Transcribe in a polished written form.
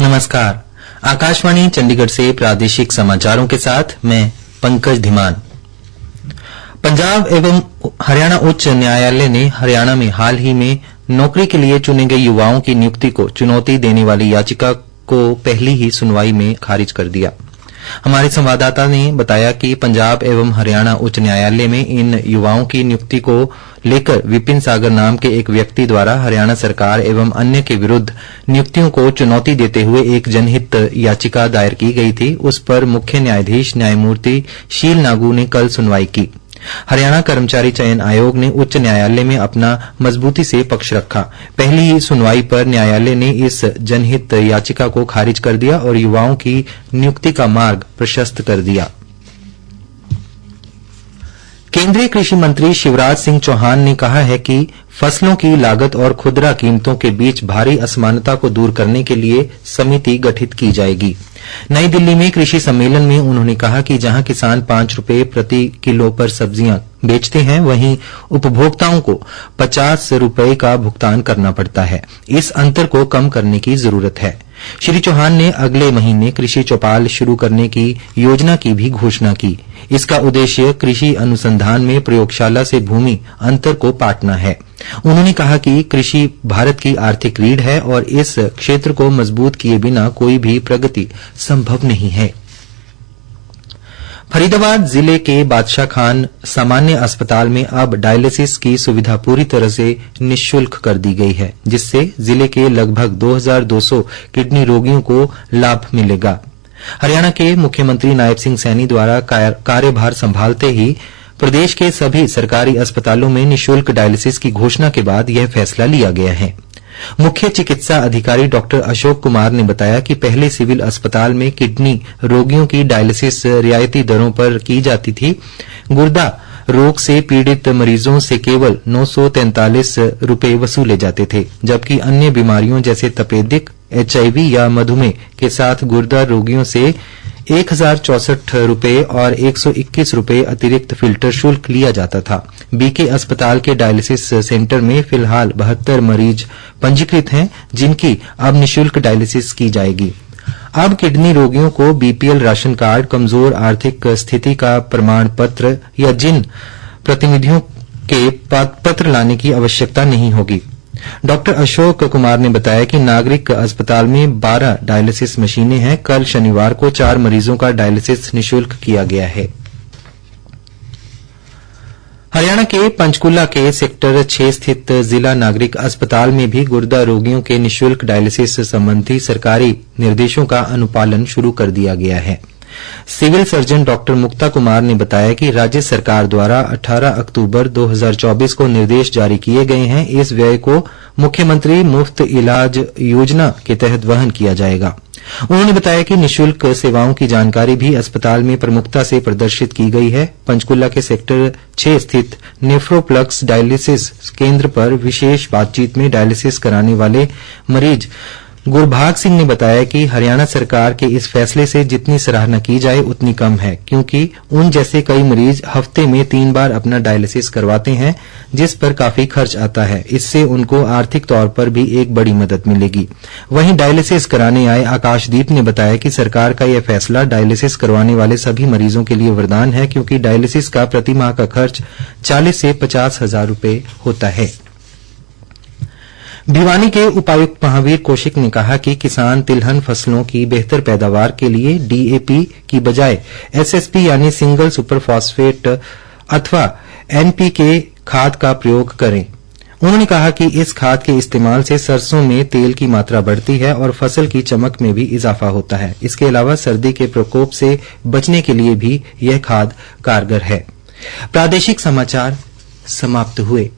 नमस्कार, आकाशवाणी चंडीगढ़ से प्रादेशिक समाचारों के साथ मैं पंकज धीमान। पंजाब एवं हरियाणा उच्च न्यायालय ने हरियाणा में हाल ही में नौकरी के लिए चुने गए युवाओं की नियुक्ति को चुनौती देने वाली याचिका को पहली ही सुनवाई में खारिज कर दिया। हमारे संवाददाता ने बताया कि पंजाब एवं हरियाणा उच्च न्यायालय में इन युवाओं की नियुक्ति को लेकर विपिन सागर नाम के एक व्यक्ति द्वारा हरियाणा सरकार एवं अन्य के विरुद्ध नियुक्तियों को चुनौती देते हुए एक जनहित याचिका दायर की गई थी। उस पर मुख्य न्यायाधीश न्यायमूर्ति शील नागू ने कल सुनवाई की। हरियाणा कर्मचारी चयन आयोग ने उच्च न्यायालय में अपना मजबूती से पक्ष रखा। पहली ही सुनवाई पर न्यायालय ने इस जनहित याचिका को खारिज कर दिया और युवाओं की नियुक्ति का मार्ग प्रशस्त कर दिया। केंद्रीय कृषि मंत्री शिवराज सिंह चौहान ने कहा है कि फसलों की लागत और खुदरा कीमतों के बीच भारी असमानता को दूर करने के लिए समिति गठित की जाएगी। नई दिल्ली में कृषि सम्मेलन में उन्होंने कहा कि जहां किसान 5 रुपए प्रति किलो पर सब्जियां बेचते हैं, वहीं उपभोक्ताओं को 50 रुपए का भुगतान करना पड़ता है। इस अंतर को कम करने की जरूरत है। श्री चौहान ने अगले महीने कृषि चौपाल शुरू करने की योजना की भी घोषणा की। इसका उद्देश्य कृषि अनुसंधान में प्रयोगशाला से भूमि अंतर को पाटना है। उन्होंने कहा कि कृषि भारत की आर्थिक रीढ़ है और इस क्षेत्र को मजबूत किए बिना कोई भी प्रगति संभव नहीं है। फरीदाबाद जिले के बादशाह खान सामान्य अस्पताल में अब डायलिसिस की सुविधा पूरी तरह से निःशुल्क कर दी गई है, जिससे जिले के लगभग 2200 किडनी रोगियों को लाभ मिलेगा। हरियाणा के मुख्यमंत्री नायब सिंह सैनी द्वारा कार्यभार संभालते ही प्रदेश के सभी सरकारी अस्पतालों में निःशुल्क डायलिसिस की घोषणा के बाद यह फैसला लिया गया है। मुख्य चिकित्सा अधिकारी डॉक्टर अशोक कुमार ने बताया कि पहले सिविल अस्पताल में किडनी रोगियों की डायलिसिस रियायती दरों पर की जाती थी। गुर्दा रोग से पीड़ित मरीजों से केवल 943 रुपए वसूले जाते थे, जबकि अन्य बीमारियों जैसे तपेदिक, HIV या मधुमेह के साथ गुर्दा रोगियों से 1064 रुपए और 121 रुपए अतिरिक्त फिल्टर शुल्क लिया जाता था। बीके अस्पताल के डायलिसिस सेंटर में फिलहाल 72 मरीज पंजीकृत हैं, जिनकी अब निःशुल्क डायलिसिस की जाएगी। अब किडनी रोगियों को BPL राशन कार्ड, कमजोर आर्थिक स्थिति का प्रमाण पत्र या जिन प्रतिनिधियों के पत्र लाने की आवश्यकता नहीं होगी। डॉक्टर अशोक कुमार ने बताया कि नागरिक अस्पताल में 12 डायलिसिस मशीनें हैं। कल शनिवार को 4 मरीजों का डायलिसिस निःशुल्क किया गया है। हरियाणा के पंचकुला के सेक्टर 6 स्थित जिला नागरिक अस्पताल में भी गुर्दा रोगियों के निःशुल्क डायलिसिस संबंधी सरकारी निर्देशों का अनुपालन शुरू कर दिया गया है। सिविल सर्जन डॉक्टर मुक्ता कुमार ने बताया कि राज्य सरकार द्वारा 18 अक्टूबर 2024 को निर्देश जारी किए गए हैं। इस व्यय को मुख्यमंत्री मुफ्त इलाज योजना के तहत वहन किया जाएगा। उन्होंने बताया कि निःशुल्क सेवाओं की जानकारी भी अस्पताल में प्रमुखता से प्रदर्शित की गई है। पंचकुला के सेक्टर 6 स्थित नेफ्रोप्लक्स डायलिसिस केंद्र पर विशेष बातचीत में डायलिसिस कराने वाले मरीज गुरभाग सिंह ने बताया कि हरियाणा सरकार के इस फैसले से जितनी सराहना की जाए उतनी कम है, क्योंकि उन जैसे कई मरीज हफ्ते में 3 बार अपना डायलिसिस करवाते हैं, जिस पर काफी खर्च आता है। इससे उनको आर्थिक तौर पर भी एक बड़ी मदद मिलेगी। वहीं डायलिसिस कराने आए आकाशदीप ने बताया कि सरकार का यह फैसला डायलिसिस करवाने वाले सभी मरीजों के लिए वरदान है, क्योंकि डायलिसिस का प्रति माह का खर्च 40 से 50 हजार रुपए होता है। भिवानी के उपायुक्त महावीर कौशिक ने कहा कि किसान तिलहन फसलों की बेहतर पैदावार के लिए DAP की बजाय SSP यानी सिंगल सुपर फॉस्फेट अथवा NPK खाद का प्रयोग करें। उन्होंने कहा कि इस खाद के इस्तेमाल से सरसों में तेल की मात्रा बढ़ती है और फसल की चमक में भी इजाफा होता है। इसके अलावा सर्दी के प्रकोप से बचने के लिए भी यह खाद कारगर है। प्रादेशिक समाचार समाप्त हुए।